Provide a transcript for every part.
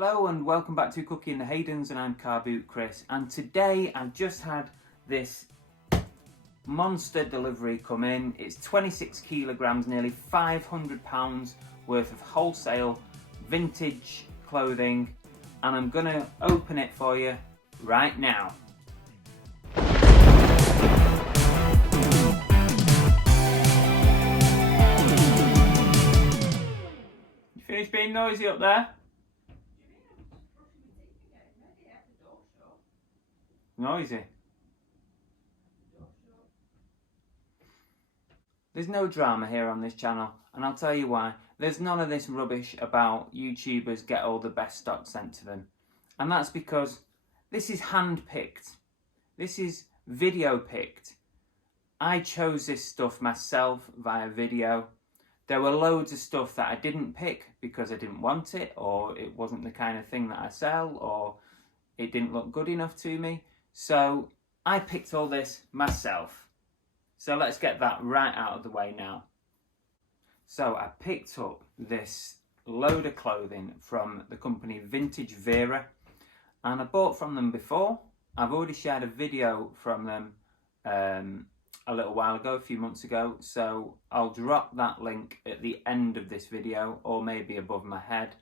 Hello and welcome back to Cookie and the Haydens, and I'm Car Boot Chris, and today I've just had this monster delivery come in. It's 26 kilograms, nearly £500 worth of wholesale vintage clothing, and I'm gonna open it for you right now. You finished being noisy up there? Noisy. There's no drama here on this channel, and I'll tell you why. There's none of this rubbish about YouTubers get all the best stock sent to them. And that's because this is hand-picked. This is video-picked. I chose this stuff myself via video. There were loads of stuff that I didn't pick because I didn't want it, or it wasn't the kind of thing that I sell, or it didn't look good enough to me. So I picked all this myself. So let's get that right out of the way now. So I picked up this load of clothing from the company Vintage Vera, and I bought from them before. I've already shared a video from them a little while ago, a few months ago, so I'll drop that link at the end of this video, or maybe above my head,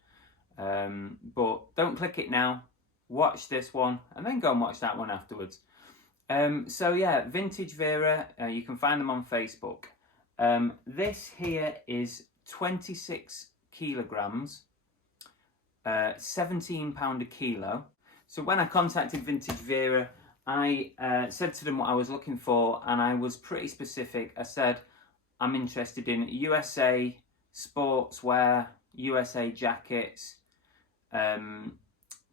but don't click it now. Watch this one and then go and watch that one afterwards. So yeah, Vintage Vera, you can find them on Facebook. This here is 26 kilograms, £17 a kilo. So when I contacted Vintage Vera, I said to them what I was looking for, and I was pretty specific. I said, I'm interested in USA sportswear, USA jackets,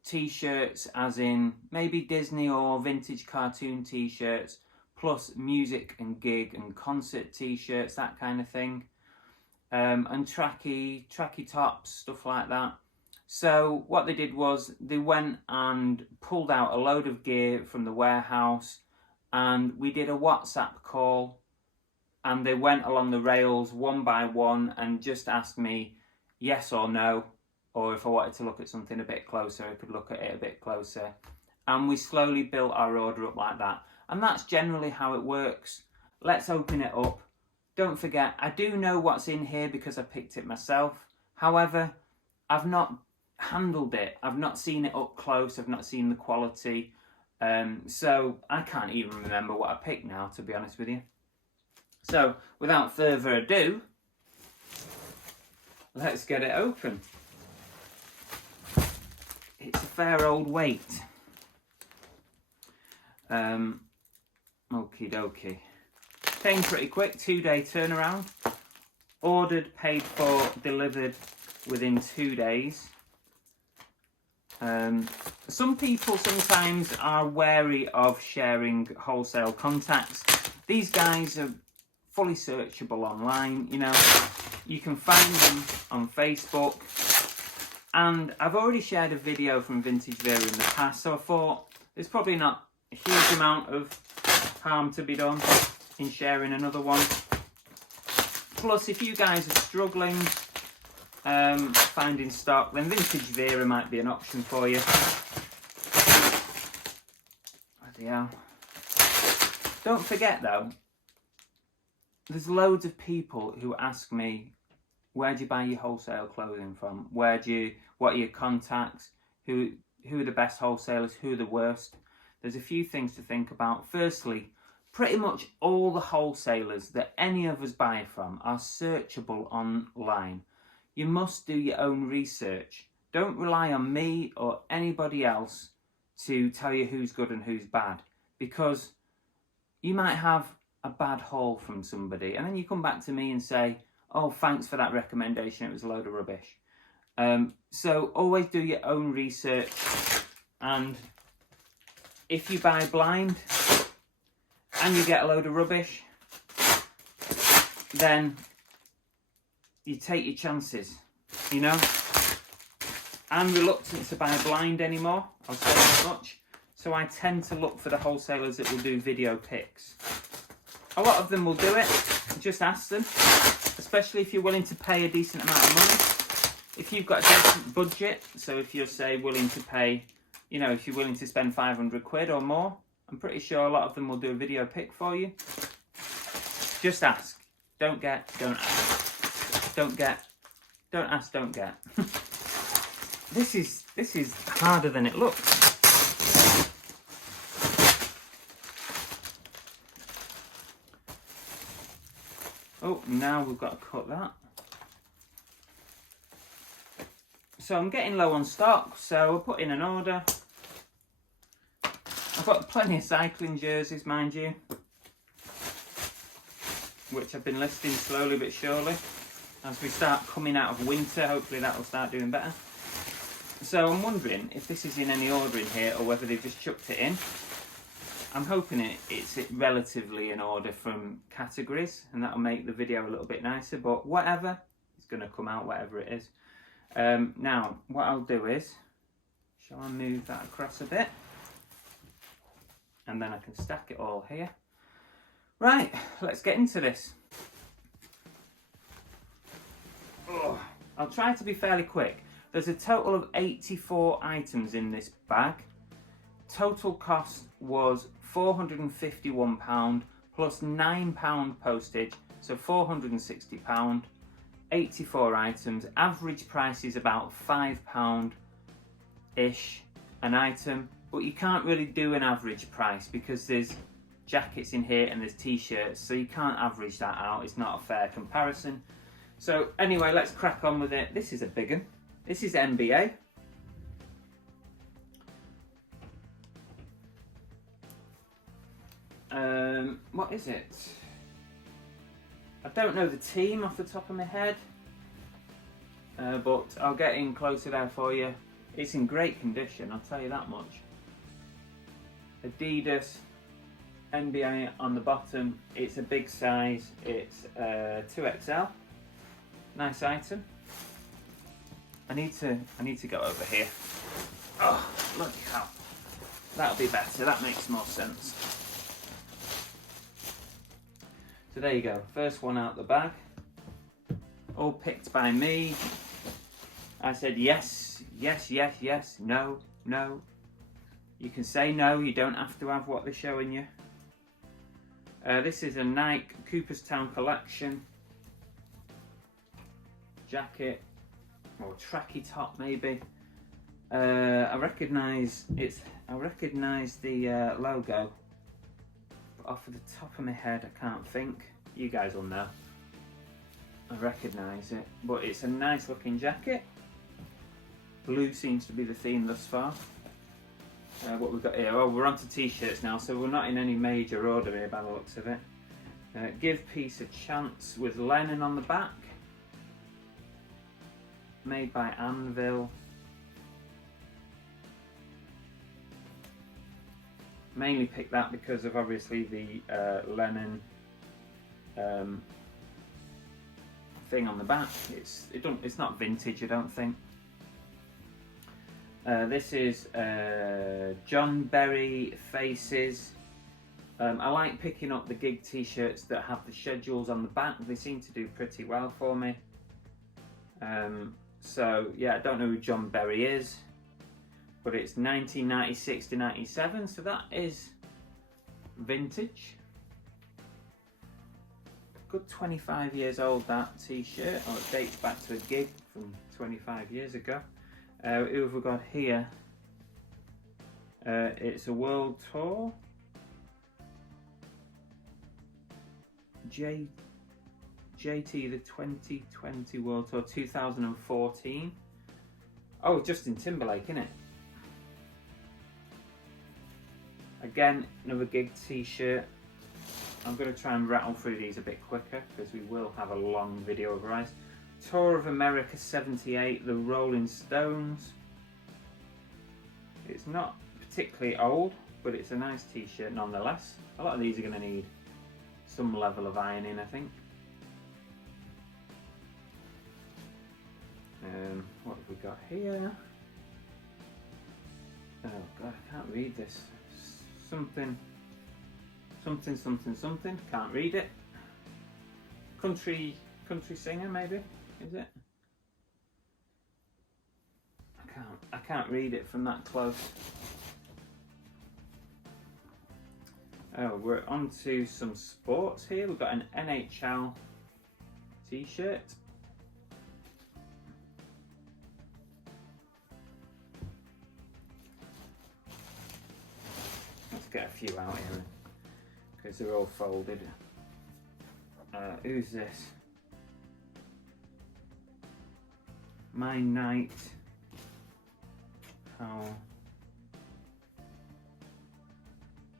T-shirts, as in maybe Disney or vintage cartoon T-shirts, plus music and gig and concert T-shirts, that kind of thing, and Tracky tops, stuff like that. So what they did was they went and pulled out a load of gear from the warehouse, and we did a WhatsApp call, and they went along the rails one by one and just asked me yes or no, or if I wanted to look at something a bit closer, I could look at it a bit closer. And we slowly built our order up like that. And that's generally how it works. Let's open it up. Don't forget, I do know what's in here because I picked it myself. However, I've not handled it. I've not seen it up close. I've not seen the quality. So I can't even remember what I picked now, to be honest with you. So without further ado, let's get it open. It's a fair old weight. Okie dokie. Came pretty quick, 2-day turnaround. Ordered, paid for, delivered within 2 days. Some people sometimes are wary of sharing wholesale contacts. These guys are fully searchable online, you know. You can find them on Facebook. And I've already shared a video from Vintage Vera in the past, so I thought there's probably not a huge amount of harm to be done in sharing another one. Plus, if you guys are struggling finding stock, then Vintage Vera might be an option for you. Bloody hell. Don't forget though, there's loads of people who ask me, where do you buy your wholesale clothing from? What are your contacts? Who are the best wholesalers? Who are the worst? There's a few things to think about. Firstly, pretty much all the wholesalers that any of us buy from are searchable online. You must do your own research. Don't rely on me or anybody else to tell you who's good and who's bad, because you might have a bad haul from somebody and then you come back to me and say, oh, thanks for that recommendation, it was a load of rubbish. So always do your own research, and if you buy blind and you get a load of rubbish, then you take your chances, you know. I'm reluctant to buy blind anymore, I'll say that much. So I tend to look for the wholesalers that will do video picks. A lot of them will do it, just ask them, especially if you're willing to pay a decent amount of money. if you've got a decent budget, so if you're, say, willing to pay, you know, if you're willing to spend 500 quid or more, I'm pretty sure a lot of them will do a video pic for you. Just ask. Don't get, don't ask. Don't get, don't ask, don't get. This is harder than it looks. Oh, now we've got to cut that. So I'm getting low on stock, so we'll put in an order. I've got plenty of cycling jerseys, mind you, which I've been listing slowly but surely. As we start coming out of winter, hopefully that will start doing better. So I'm wondering if this is in any order in here or whether they've just chucked it in. I'm hoping it's relatively in order from categories, and that'll make the video a little bit nicer, but whatever, it's going to come out whatever it is. Now, what I'll do is, shall I move that across a bit? And then I can stack it all here. Right, let's get into this. Oh, I'll try to be fairly quick. There's a total of 84 items in this bag. Total cost was £451 plus £9 postage, so £460. 84 items. Average price is about £5-ish an item, but you can't really do an average price because there's jackets in here and there's t-shirts, so you can't average that out. It's not a fair comparison. So anyway, let's crack on with it. This is a big one. This is NBA. What is it? I don't know the team off the top of my head, but I'll get in closer there for you. It's in great condition, I'll tell you that much. Adidas, NBA on the bottom. It's a big size. It's 2XL. Nice item. I need to go over here. Oh, bloody hell. That'll be better. That makes more sense. So there you go, first one out the bag, all picked by me. I said yes, yes, yes, yes, no, no. You can say no, you don't have to have what they're showing you. This is a Nike Cooperstown collection. Jacket, or Tracky top maybe. I recognise the logo. Off of the top of my head, I can't think. You guys will know. I recognise it, but it's a nice looking jacket. Blue seems to be the theme thus far. What we've got here, oh, we're on to t-shirts now, so we're not in any major order here by the looks of it. Give Peace a Chance with Lennon on the back. Made by Anvil. Mainly picked that because of obviously the Lennon thing on the back. It's not vintage, I don't think. This is John Berry Faces. I like picking up the gig t-shirts that have the schedules on the back. They seem to do pretty well for me. So yeah, I don't know who John Berry is, but it's 1996 to 97, so that is vintage. Good 25 years old, that t-shirt. Oh, it dates back to a gig from 25 years ago. Who have we got here? It's a world tour. JT, the 2020 World Tour 2014. Oh, Justin Timberlake, innit? Again, another gig t-shirt. I'm going to try and rattle through these a bit quicker because we will have a long video otherwise. Tour of America 78, the Rolling Stones. It's not particularly old, but it's a nice t-shirt nonetheless. A lot of these are going to need some level of ironing, I think. What have we got here? Oh god, I can't read this. Something, can't read it. Country singer maybe, is it? I can't read it from that close. Oh, we're on to some sports here. We've got an Nhl T-Shirt. Let's get a few out here because they're all folded. Who's this? My Night. How?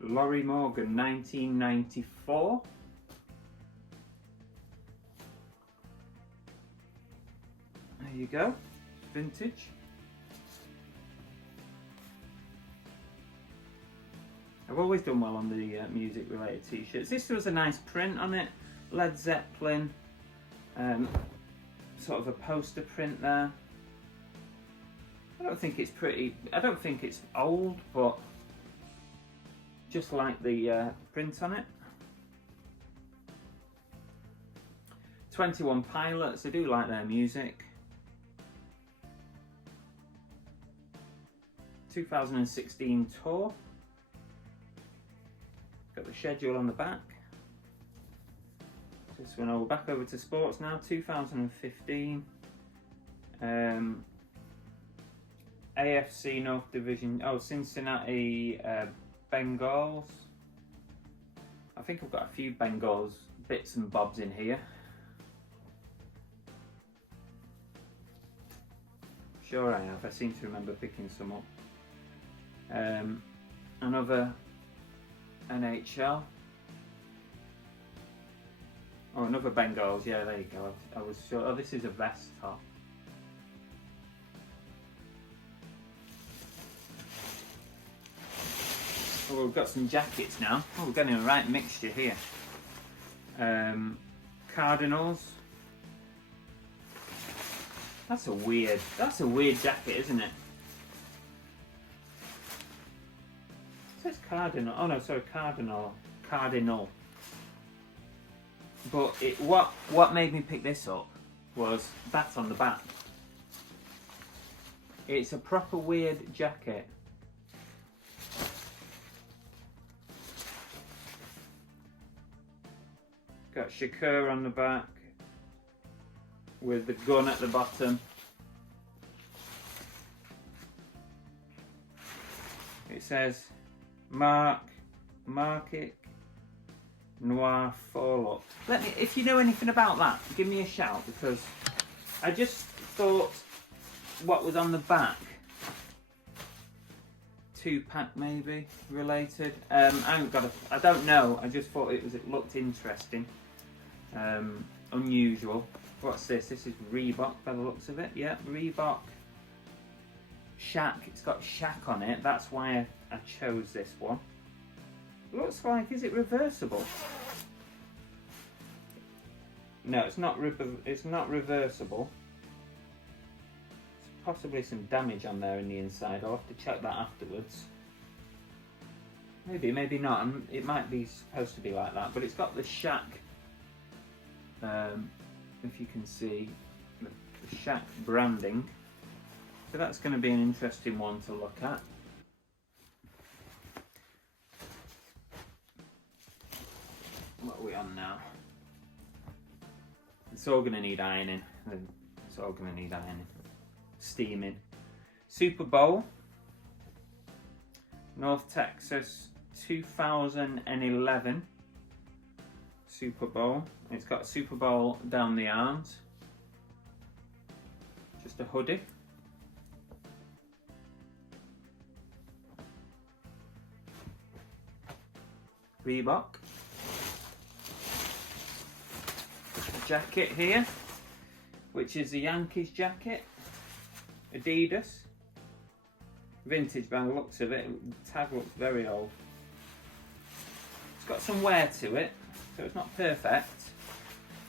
Laurie Morgan, 1994. There you go, vintage. I've always done well on the music related t-shirts. This was a nice print on it, Led Zeppelin, sort of a poster print there. I don't think it's pretty, I don't think it's old, but just like the print on it. 21 Pilots, I do like their music. 2016 tour. Got the schedule on the back. This one, we're back over to sports now. 2015. AFC North Division. Oh, Cincinnati Bengals. I think I've got a few Bengals bits and bobs in here. Sure I have. I seem to remember picking some up. Another NHL. Oh, another Bengals. Yeah, there you go. I was sure. Oh, this is a vest top. Oh, we've got some jackets now. Oh, we're getting a right mixture here. Cardinals. That's a weird jacket, isn't it? It says Cardinal. Oh no, sorry, Cardinal. But what made me pick this up was that on the back. It's a proper weird jacket. Got Shakur on the back with the gun at the bottom. It says Market Noir Fall Up. If you know anything about that, give me a shout, because I just thought what was on the back, two-pack maybe related. I don't know. I just thought it looked interesting, unusual. What's this? This is Reebok by the looks of it. Yeah, Reebok Shack. It's got Shack on it. That's why I chose this one. Looks like, is it reversible? No, it's not. It's not reversible. There's possibly some damage on there in the inside. I'll have to check that afterwards. Maybe, maybe not. It might be supposed to be like that, but it's got the Shack. If you can see the Shack branding, so that's going to be an interesting one to look at. What are we on now? It's all going to need ironing. It's all going to need ironing. Steaming. Super Bowl, North Texas 2011 Super Bowl. It's got Super Bowl down the arms. Just a hoodie. Reebok. Jacket here, which is the Yankees jacket. Adidas. Vintage by the looks of it. The tag looks very old. It's got some wear to it, so it's not perfect,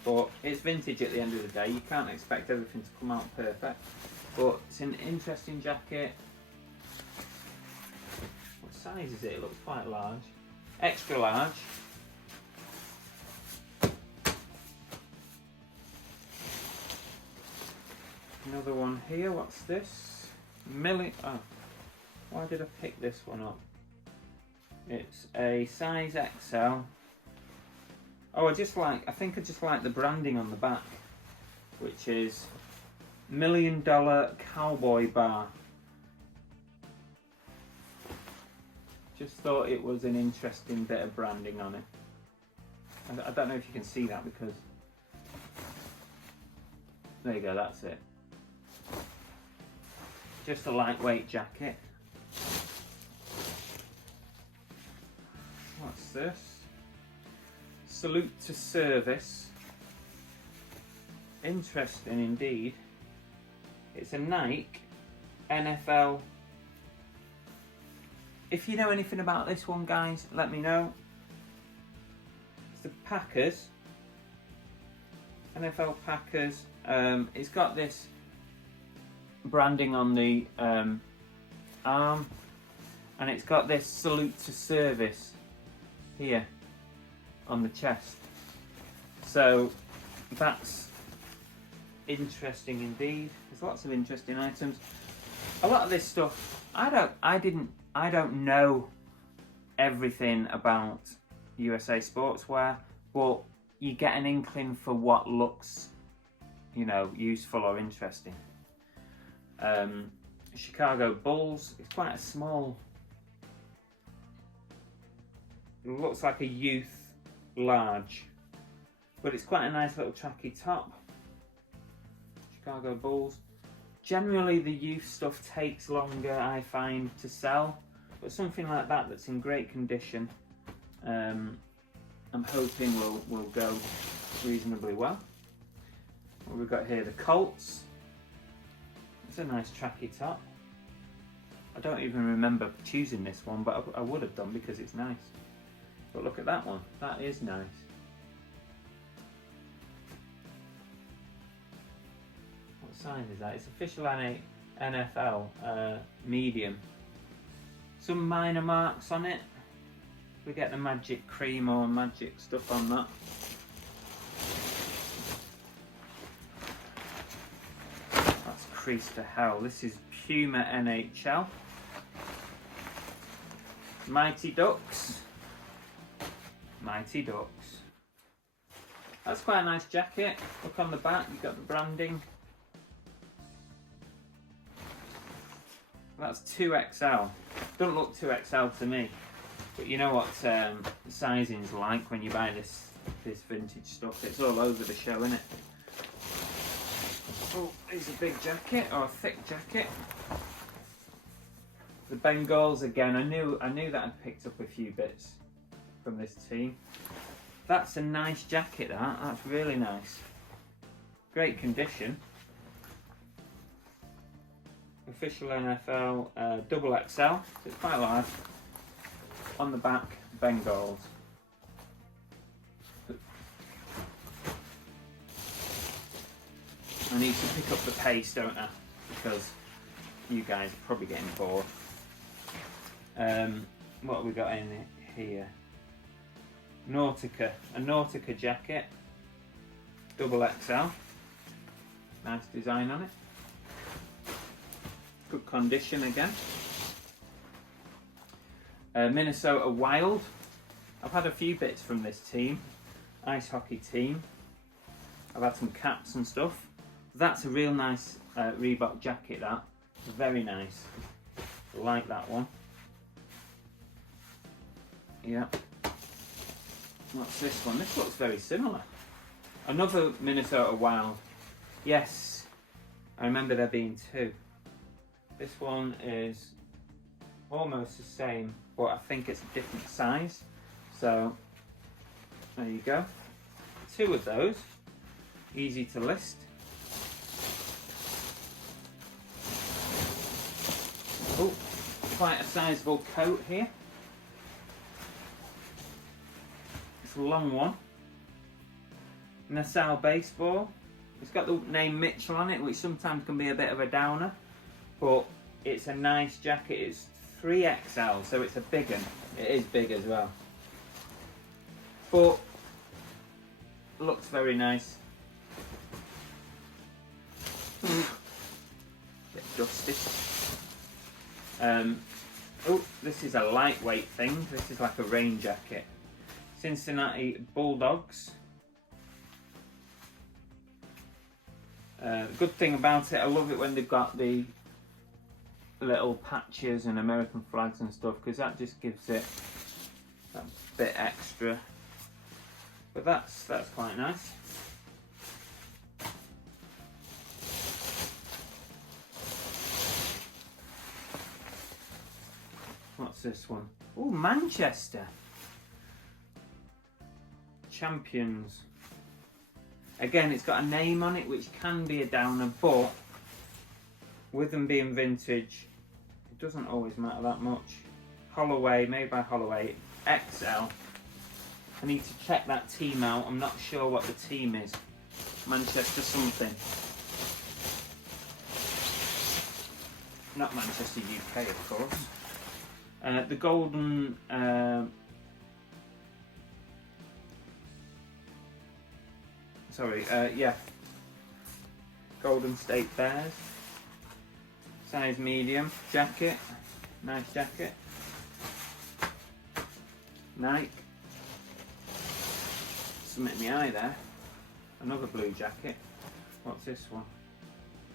but it's vintage at the end of the day. You can't expect everything to come out perfect, but it's an interesting jacket. What size is it? It looks quite large. Extra large. Another one here. What's this? Oh, why did I pick this one up? It's a size XL. Oh, I think I just like the branding on the back, which is $1 Million Cowboy Bar. Just thought it was an interesting bit of branding on it. I don't know if you can see that because... There you go, that's it. Just a lightweight jacket. What's this? Salute to service. Interesting indeed. It's a Nike NFL. If you know anything about this one, guys, let me know. It's the Packers. NFL Packers. It's got this branding on the arm, and it's got this salute to service here on the chest. So that's interesting indeed. There's lots of interesting items. A lot of this stuff I don't know everything about USA sportswear, but you get an inkling for what looks, you know, useful or interesting. Chicago Bulls. It's quite a small. It looks like a youth large, but it's quite a nice little tracky top. Chicago Bulls. Generally, the youth stuff takes longer, I find, to sell, but something like that that's in great condition, I'm hoping will go reasonably well. What we've got here, the Colts. It's a nice tracky top. I don't even remember choosing this one, but I would have done because it's nice. But look at that one, that is nice. What size is that? It's official NFL medium. Some minor marks on it. We get the magic cream or magic stuff on that. That's creased to hell. This is Puma NHL. Mighty Ducks. Mighty Ducks. That's quite a nice jacket. Look on the back, you've got the branding. That's 2XL. Doesn't look 2XL to me. But you know what sizing's like when you buy this vintage stuff. It's all over the show, isn't it? Oh, here's a big jacket, or a thick jacket. The Bengals again. I knew that I'd picked up a few bits from this team. That's a nice jacket, that's really nice. Great condition. Official NFL double XL, so it's quite large. On the back, Bengals. I need to pick up the pace, don't I? Because you guys are probably getting bored. What have we got in here? Nautica, a Nautica jacket, double XL. Nice design on it. Good condition again. Minnesota Wild. I've had a few bits from this team. Ice hockey team. I've had some caps and stuff. That's a real nice Reebok jacket, that. Very nice. I like that one. Yeah. What's this one? This looks very similar. Another Minnesota Wild. Yes. I remember there being two. This one is almost the same, but I think it's a different size. So, there you go. Two of those. Easy to list. Oh, quite a sizable coat here. It's a long one. Nassau Baseball. It's got the name Mitchell on it, which sometimes can be a bit of a downer, but it's a nice jacket. It's 3XL, so it's a big one. It is big as well, but looks very nice. Bit dusty. Oh, this is a lightweight thing. This is like a rain jacket. Cincinnati Bulldogs. The good thing about it, I love it when they've got the little patches and American flags and stuff, because that just gives it a bit extra. But that's quite nice. What's this one? Oh, Manchester Champions. Again, it's got a name on it, which can be a downer, but with them being vintage, it doesn't always matter that much. Holloway, made by Holloway, XL. I need to check that team out. I'm not sure what the team is. Manchester something. Not Manchester UK, of course. The golden Golden State Bears, size medium, jacket, nice jacket, Nike, something in the eye there, another blue jacket. What's this one?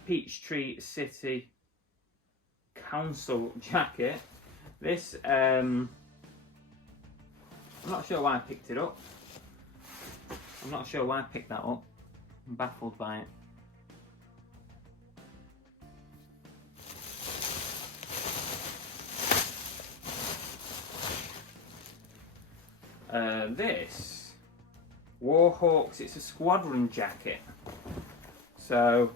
Peachtree City Council jacket. This, I'm not sure why I picked it up. I'm not sure why I picked that up. I'm baffled by it. This Warhawks, it's a squadron jacket. So,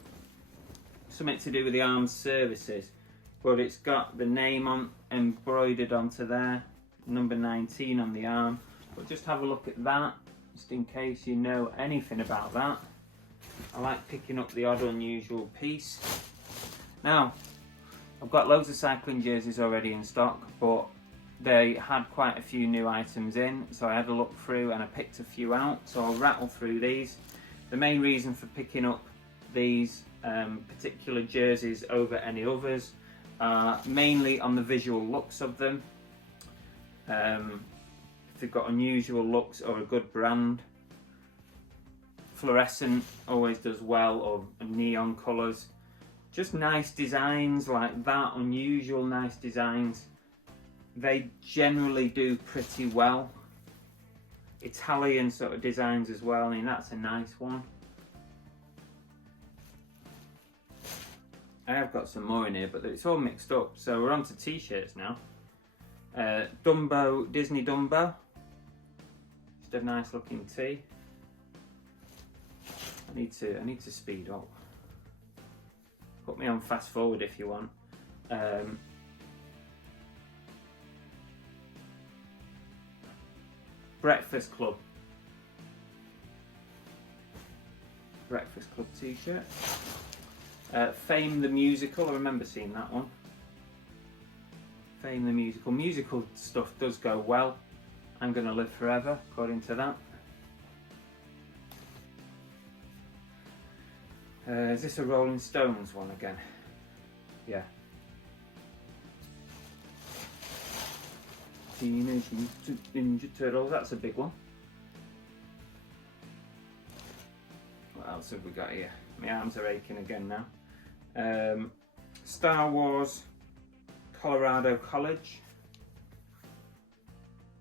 something to do with the armed services. But it's got the name on embroidered onto there, number 19 on the arm. But just have a look at that, just in case you know anything about that. I like picking up the odd unusual piece. Now, I've got loads of cycling jerseys already in stock, but they had quite a few new items in, so I had a look through and I picked a few out, so I'll rattle through these. The main reason for picking up these particular jerseys over any others mainly on the visual looks of them. If they've got unusual looks or a good brand. Fluorescent always does well, or neon colours. Just nice designs like that, unusual nice designs. They generally do pretty well. Italian sort of designs as well, I mean that's a nice one. I have got some more in here, but it's all mixed up. So we're on to t-shirts now. Dumbo, Disney Dumbo. Just a nice looking tee. I need to speed up. Put me on fast forward if you want. Breakfast Club. Breakfast Club t-shirt. Fame the Musical, I remember seeing that one. Fame the Musical. Musical stuff does go well. I'm Gonna Live Forever, according to that. Is this a Rolling Stones one again? Yeah. Teenage Mutant Ninja Turtles, that's a big one. What else have we got here? My arms are aching again now. Star Wars Colorado College.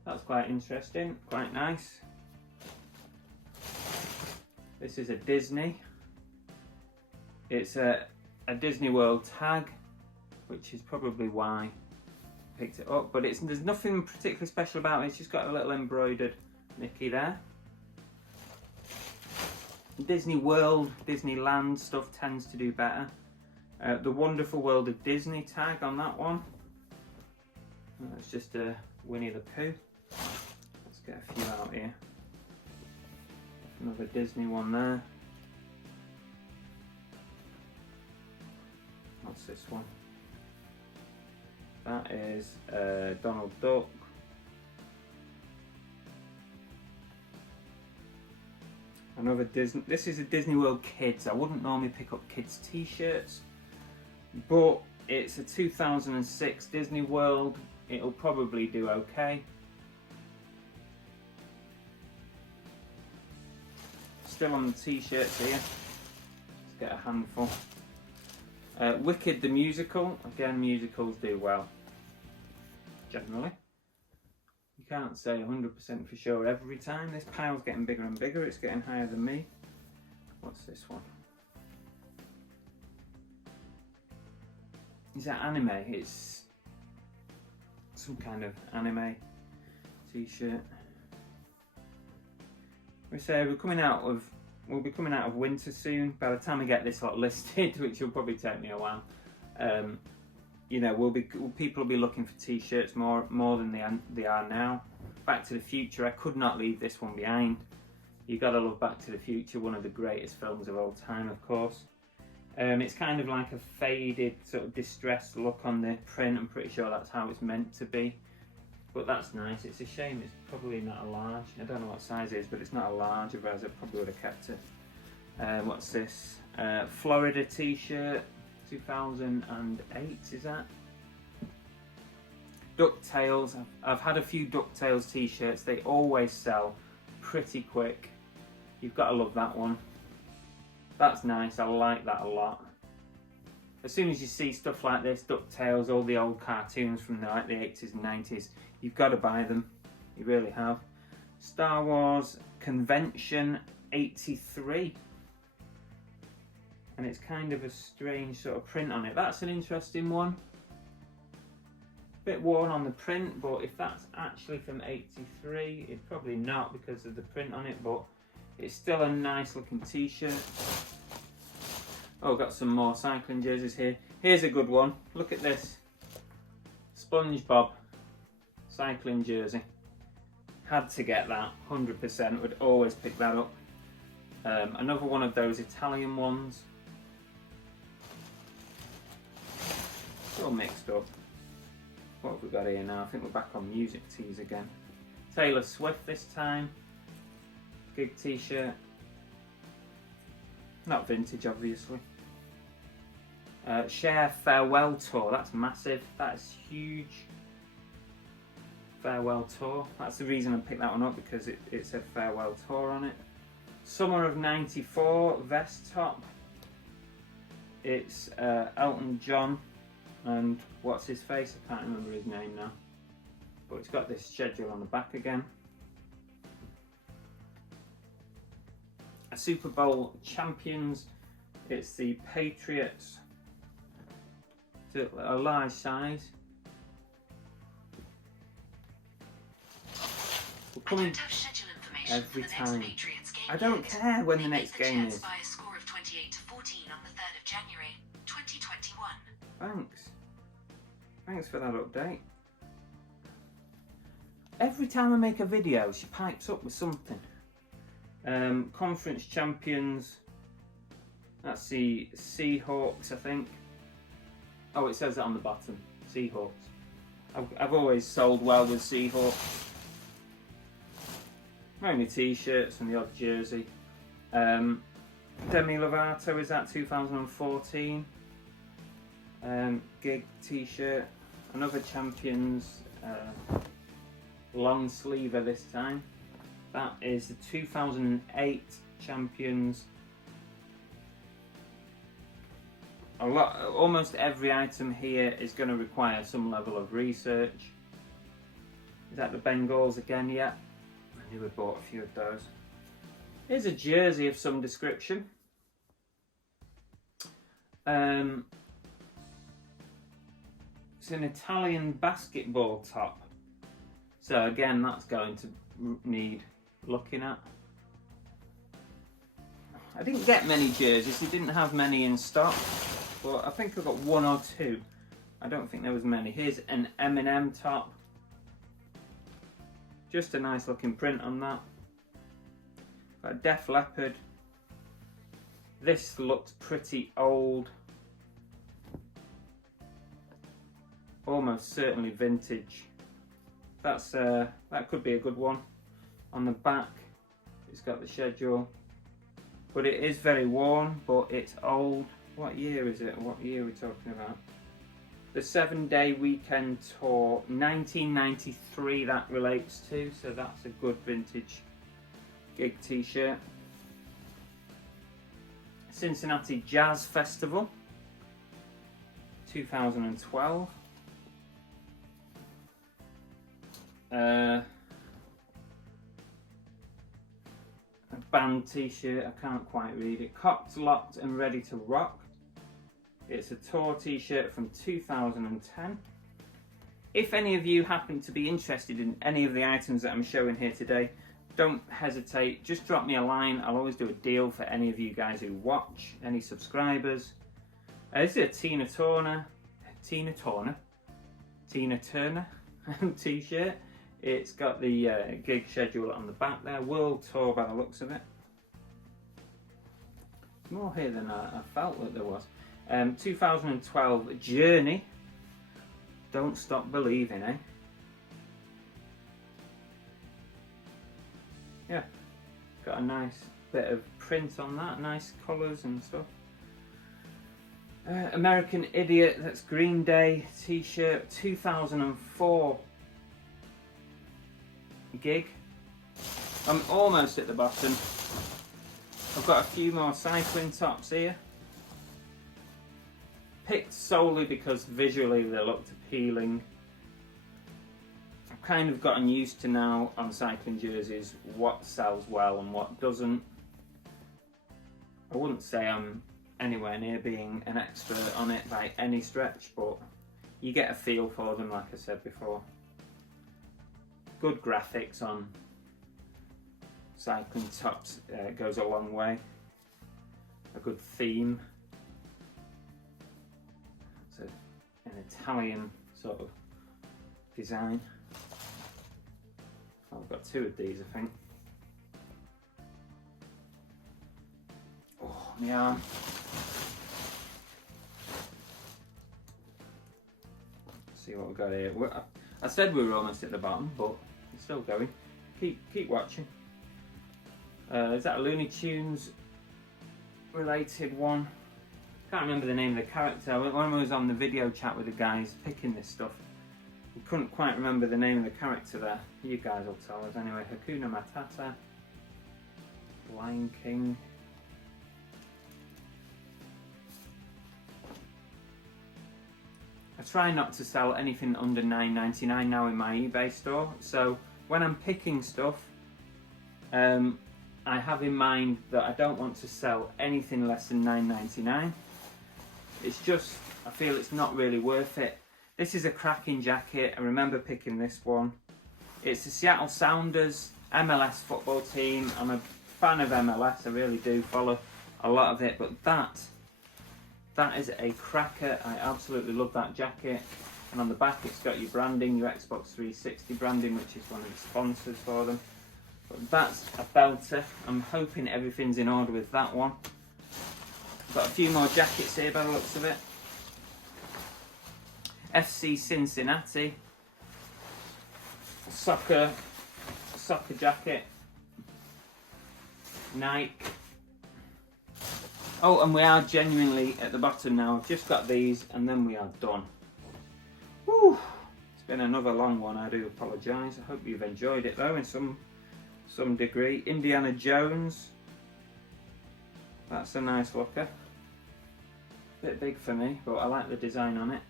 That's quite interesting, quite nice. This is a Disney. It's a Disney World tag, which is probably why I picked it up. But there's nothing particularly special about it. It's just got a little embroidered Mickey there. Disney World, Disneyland stuff tends to do better. The Wonderful World of Disney tag on that one. That's just a Winnie the Pooh. Let's get a few out here. Another Disney one there. What's this one? That is Donald Duck. Another Disney. This is a Disney World Kids. I wouldn't normally pick up kids t-shirts, but It's a 2006 Disney World. It'll probably do okay. Still on the t-shirts here. Let's get a handful. Wicked the musical. Again, musicals do well. Generally. You can't say 100% for sure every time. This pile's getting bigger and bigger. It's getting higher than me. What's this one? Is that anime? It's some kind of anime t-shirt. We say we'll be coming out of winter soon. By the time we get this lot listed, which will probably take me a while, you know, people will be looking for t-shirts more than they are now. Back to the Future, I could not leave this one behind. You gotta love Back to the Future, one of the greatest films of all time, of course. It's kind of like a faded, sort of distressed look on the print. I'm pretty sure that's how it's meant to be. But that's nice. It's a shame it's probably not a large. I don't know what size it is, but it's not a large, otherwise I probably would have kept it. What's this? Florida T-shirt, 2008, is that? Ducktales. I've had a few Ducktales T-shirts. They always sell pretty quick. You've got to love that one. That's nice. I like that a lot. As soon as you see stuff like this, Ducktales, all the old cartoons from the 80s and 90s, you've got to buy them. You really have. Star Wars Convention 83. And it's kind of a strange sort of print on it. That's an interesting one. Bit worn on the print, but if that's actually from 83, it's probably not because of the print on it, but it's still a nice looking t-shirt. Oh, got some more cycling jerseys here. Here's a good one. Look at this. Spongebob cycling jersey. Had to get that, 100%. Would always pick that up. Another one of those Italian ones. It's all mixed up. What have we got here now? I think we're back on music tees again. Taylor Swift this time. Gig t-shirt. Not vintage, obviously. Cher Farewell Tour. That's massive. That is huge. Farewell Tour. That's the reason I picked that one up, because it said Farewell Tour on it. Summer of '94 vest top. It's Elton John and what's his face? I can't remember his name now. But it's got this schedule on the back again. A Super Bowl champions. It's the Patriots. It's a large size. We're coming every time. I don't care when the next game is. By a score of 28-14 on the 3rd of January, 2021. Thanks. Thanks for that update. Every time I make a video, she pipes up with something. Conference champions. That's the Seahawks, I think. Oh, it says that on the bottom. Seahawks. I've always sold well with Seahawks. Only t-shirts and the odd jersey. Demi Lovato is that 2014. Gig t-shirt. Another Champions long sleever this time. That is the 2008 Champions. Almost every item here is going to require some level of research. Is that the Bengals again? Yeah. I knew I bought a few of those. Here's a jersey of some description. It's an Italian basketball top. So again, that's going to need looking at. I didn't get many jerseys, they didn't have many in stock, but I think I got one or two. I don't think there was many. Here's an M&M top. Just a nice looking print on that. Got a Def Leppard. This looks pretty old. Almost certainly vintage. That could be a good one. On the back, it's got the schedule. But it is very worn, but it's old. What year is it? What year are we talking about? The 7-day weekend tour, 1993 that relates to, so that's a good vintage gig t-shirt. Cincinnati Jazz Festival, 2012. A band t-shirt, I can't quite read it. Cocked, Locked and Ready to Rock. It's a tour t-shirt from 2010. If any of you happen to be interested in any of the items that I'm showing here today, don't hesitate, just drop me a line. I'll always do a deal for any of you guys who watch, any subscribers. This is a Tina Turner t-shirt. It's got the gig schedule on the back there, world tour by the looks of it. More here than I felt that there was. 2012 Journey, Don't Stop Believing, eh? Yeah, got a nice bit of print on that, nice colours and stuff. American Idiot, that's Green Day t-shirt, 2004 gig. I'm almost at the bottom. I've got a few more cycling tops here. Picked solely because visually they looked appealing. I've kind of gotten used to now on cycling jerseys what sells well and what doesn't. I wouldn't say I'm anywhere near being an expert on it by any stretch, but you get a feel for them, like I said before. Good graphics on cycling tops goes a long way. A good theme. It's an Italian sort of design. I've got two of these, I think. Oh, my arm. See what we've got here. I said we were almost at the bottom, but it's still going. Keep watching. Is that a Looney Tunes related one? Can't remember the name of the character. When I was on the video chat with the guys picking this stuff, we couldn't quite remember the name of the character there. You guys will tell us anyway. Hakuna Matata, Lion King. I try not to sell anything under $9.99 now in my eBay store. So when I'm picking stuff, I have in mind that I don't want to sell anything less than $9.99. It's just, I feel it's not really worth it. This is a cracking jacket. I remember picking this one. It's the Seattle Sounders MLS football team. I'm a fan of MLS, I really do follow a lot of it, but that is a cracker. I absolutely love that jacket. And on the back it's got your branding, your Xbox 360 branding, which is one of the sponsors for them. But that's a belter. I'm hoping everything's in order with that one. Got a few more jackets here by the looks of it. FC Cincinnati. Soccer jacket. Nike. Oh, and we are genuinely at the bottom now. I've just got these and then we are done. Whew. It's been another long one, I do apologise. I hope you've enjoyed it though in some degree. Indiana Jones. That's a nice looker. Bit big for me, but I like the design on it.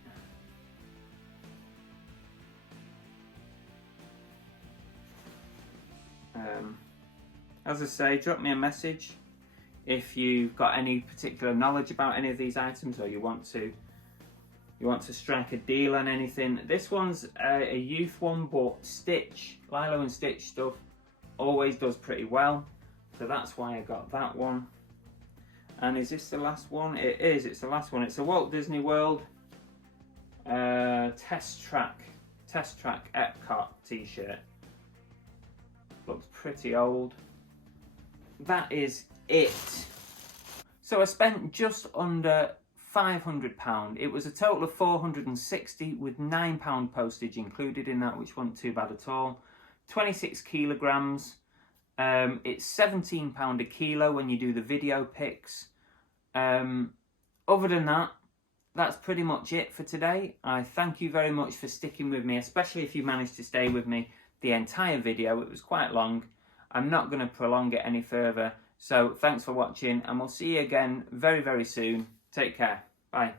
As I say, drop me a message if you've got any particular knowledge about any of these items, or you want to strike a deal on anything. This one's a youth one, but stitch, Lilo and Stitch stuff always does pretty well, so that's why I got that one. And is this the last one? It is, it's the last one. It's a Walt Disney World Test Track Epcot t-shirt. Looks pretty old. That is it. So I spent just under £500. It was a total of £460 with £9 postage included in that, which wasn't too bad at all. 26 kilograms. It's £17 a kilo when you do the video pics. Other than that, that's pretty much it for today. I thank you very much for sticking with me, especially if you managed to stay with me the entire video. It was quite long. I'm not going to prolong it any further. So thanks for watching, and we'll see you again very, very soon. Take care. Bye.